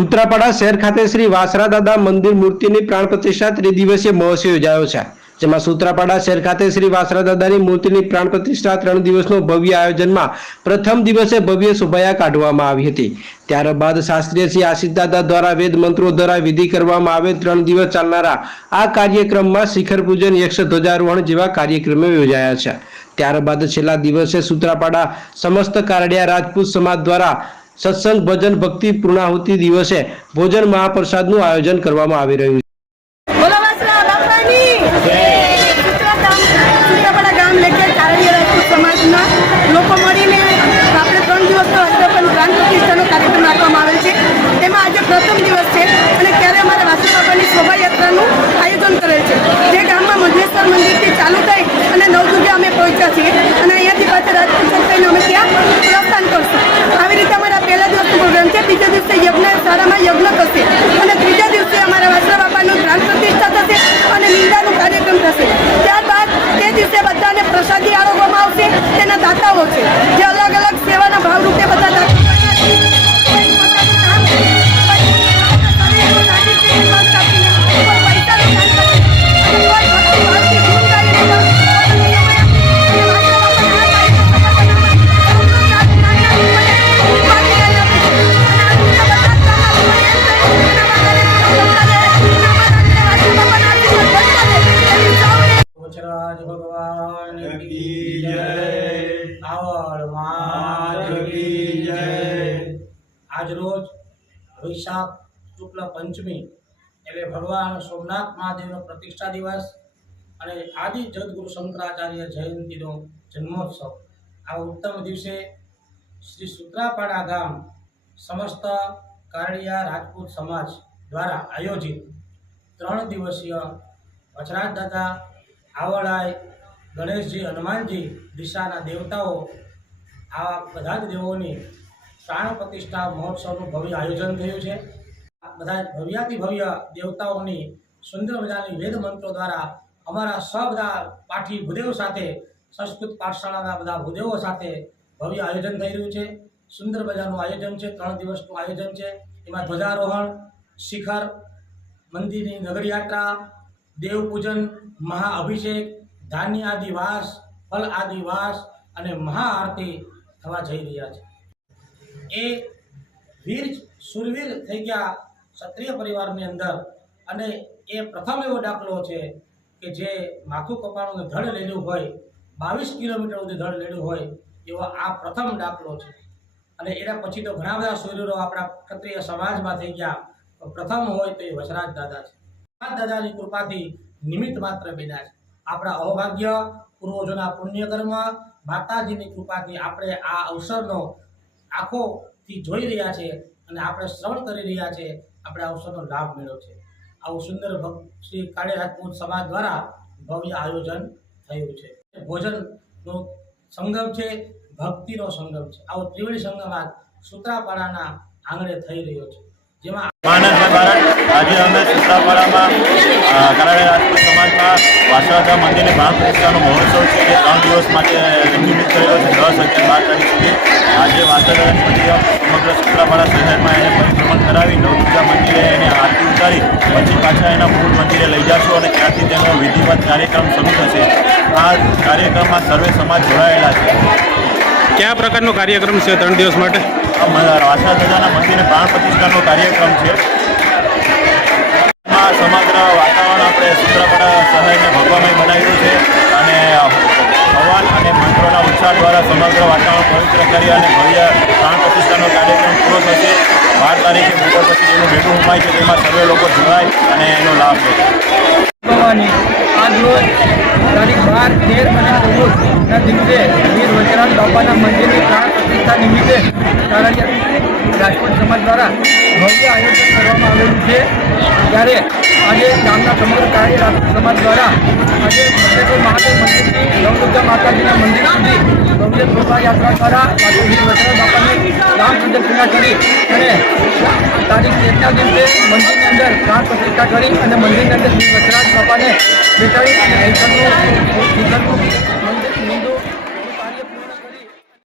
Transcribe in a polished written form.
સૂત્રાપાડા શહેર ખાતે શ્રી વાસરા દાદા મંદિર મૂર્તિની પ્રાણ પ્રતિષ્ઠા ત્રિદિવસીય મહોત્સવ યોજાયો છે, જેમાં સૂત્રાપાડા શહેર ખાતે શ્રી વાસરા દાદાની મૂર્તિની પ્રાણ પ્રતિષ્ઠા 3 દિવસનો ભવ્ય આયોજનમાં પ્રથમ દિવસે ભવ્ય શોભાયાત્રા કાઢવામાં આવી હતી। ત્યારબાદ શાસ્ત્રીય શ્રી આશીષ દાદા દ્વારા વેદ મંત્રો દ્વારા વિધિ કરવામાં આવે। 3 દિવસ ચાલનારા આ કાર્યક્રમમાં શિખર પૂજન, યક્ષ ધ્વજારોહણ જેવા કાર્યક્રમો યોજાયા છે। ત્યારબાદ છેલ્લા દિવસે સૂત્રાપાડા સમસ્ત કારડિયા રાજપૂત સમાજ દ્વારા सत्संग, भजन, भक्ति, पूर्णाहुति दिवसे भोजन महाप्रसाद નું आयोजन કરવામાં આવી રહ્યું છે। બોલો વાસરા બાપાની જય। સૂત્રાપાડા ગામ લેકે કારડિયા રાજપૂત સમાજના લોકો મળીને આપણે 3 દિવસનો અષ્ટપન પ્રાણ પ્રતિષ્ઠાનો કાર્યક્રમ રાખવામાં આવેલ છે। તેમાં આજે પ્રથમ દિવસ છે અને ત્યારે અમારા વાસરા બાપાની શોભાયાત્રાનું આયોજન કરેલ છે, જે ગામમાં મંજેશ્વર મંદિરથી ચાલુ થઈ અને નવદુર્ગે અમે પહોંચ્યા છીએ અને અહીંયાથી પાછળ રાજપૂત સંસ્થાને અમે ત્યાં પ્રસ્થાન કરશું। આવી રીતે અમારા પહેલા દિવસનો પ્રોગ્રામ છે, બીજા દિવસે યજ્ઞ શાળામાં યજ્ઞ થશે અને ત્રીજા દિવસે અમારા વાસરા બાપાનું પ્રાણ પ્રતિષ્ઠા થશે અને નિંદાનું કાર્યક્રમ થશે। ત્યારબાદ તે દિવસે બધાને પ્રસાદી આરોગવામાં આવશે। તેના દાતાઓ છે જે અલગ અલગ સેવાના ભાવરૂપે બધા દાતા भगवान की जय। आवड़ मात की जय। आज रोज वैशाख शुक्ल पंचमी એટલે ભગવાન સોમનાથ મહાદેવનો પ્રતિષ્ઠા દિવસ અને આદિ જગદગુરુ શંકરાચાર્ય જયંતિનો જન્મોત્સવ। આ ઉત્તમ દિવસે શ્રી સૂત્રાપાડા ગામ સમસ્ત કારડિયા રાજપૂત સમાજ દ્વારા આયોજિત 3 દિવસીય વજરાજ દાદા, આવડાય, ગણેશજી, હનુમાનજી દિશાના દેવતાઓ, આ બધા જ દેવોની પ્રાણ પ્રતિષ્ઠા મહોત્સવનું ભવ્ય આયોજન થયું છે। બધા ભવ્યાતિ ભવ્ય દેવતાઓની સુંદર મજાની વેદ મંત્રો દ્વારા અમારા બધા પાઠી ભૂદેવ સાથે, સંસ્કૃત પાઠશાળાના બધા ભૂદેવો સાથે ભવ્ય આયોજન થઈ રહ્યું છે। સુંદર મજાનું આયોજન છે, 3 દિવસનું આયોજન છે। એમાં ધ્વજારોહણ, શિખર, મંદિરની નગરયાત્રા, દેવપૂજન, મહાઅભિષેક, ધાન્ય આદિવાસ, ફલ આદિવાસ અને મહાઆરતી થવા જઈ રહ્યા છે। એ વીર સુરવીર થઈ ગયા ક્ષત્રિય પરિવારની અંદર અને એ પ્રથમ એવો દાખલો છે કે જે માથું કપાળનું ધડ લેડ્યું હોય, 22 કિલોમીટર સુધી ધડ લેડ્યું હોય એવો આ પ્રથમ દાખલો છે। અને એના પછી તો ઘણા બધા સૂર્યરો આપણા ક્ષત્રિય સમાજમાં થઈ ગયા, પ્રથમ હોય તો એ વજરાજ દાદા છે। વજરાજ દાદાની કૃપાથી નિમિત્ત માત્ર બન્યા છે। આપણા અહોભાગ્ય, પૂર્વજોના પુણ્યકર્મ, માતાજીની કૃપાથી આપણે આ અવસરનો આંખોથી જોઈ રહ્યા છે અને આપણે શ્રવણ કરી રહ્યા છે, આપણે આ અવસરનો લાભ મેળવ્યો છે। આવું સુંદર શ્રી કાળિયા રાજપૂત સમાજ દ્વારા ભવ્ય આયોજન થયું છે। ભોજનનો સંગમ છે, ભક્તિનો સંગમ છે। આવો ત્રિવેણી સંગમ આજ સૂત્રાપાડાના આંગણે થઈ રહ્યો છે, જેમાં આજે અમે સૂત્રાપાડામાં કારડિયા રાજપૂત સમાજમાં વાસરા મંદિરની પ્રાણ પ્રતિષ્ઠાનો મહોત્સવ છે, જે 3 દિવસ માટે નિમિત્ત થયેલો છે। 10, 11, 12 તારીખ સુધી આજે વાસરા મંદિર સમગ્ર સૂત્રાપાડા શહેરમાં એને પરિભ્રમણ કરાવી નવદુર્ગા મંદિરે એને આરતી ઉતારી પછી પાછા એના મૂળ મંદિરે લઈ જશું અને ત્યાંથી તેનો વિધિવત કાર્યક્રમ શરૂ થશે। આ કાર્યક્રમમાં સર્વે સમાજ જોડાયેલા છે। क्या प्रकार નો કાર્યક્રમ છે 3 દિવસ માટે? વાસરા દાદાના મંદિરે પ્રાણ પ્રતિષ્ઠાનો કાર્યક્રમ છે। સમગ્ર વાતાવરણ આપણે સૂત્રાપાડા શહેરને ભગવામય બનાવ્યું છે અને હવન અને મંત્રોના ઉચ્ચાર દ્વારા સમગ્ર વાતાવરણ પવિત્ર કરી અને ભવ્ય પ્રાણ પ્રતિષ્ઠાનો કાર્યક્રમ પૂરો થશે। 12 તારીખે બપોર પછી જેનું ભેગું ઉમાય છે તેમાં સર્વે લોકો જોડાય અને એનો લાભ લે। આજ રોજ તારીખ 12, 13 અને 14ના દિવસે વીર વજરાજ બાપાના મંદિરની પ્રાણ પ્રતિષ્ઠા નિમિત્તે કારડિયા રાજપૂત સમાજ દ્વારા ભવ્ય આયોજન કરવામાં આવેલું છે। ત્યારે આજે ગામના સમગ્ર કારડિયા રાજપૂત સમાજ દ્વારા આજે મહાદેવ મંદિરથી નવદુર્ગા માતાજીના મંદિર સુધી ભવ્ય શોભાયાત્રા દ્વારા વીર વજરાજ બાપાની રામ પૂજા કરી અને તારીખ 13ના દિવસે મંદિરની અંદર પ્રાણ પ્રતિષ્ઠા કરી અને મંદિરની અંદર વીર વજરાજ બાપાને બેસાડી અને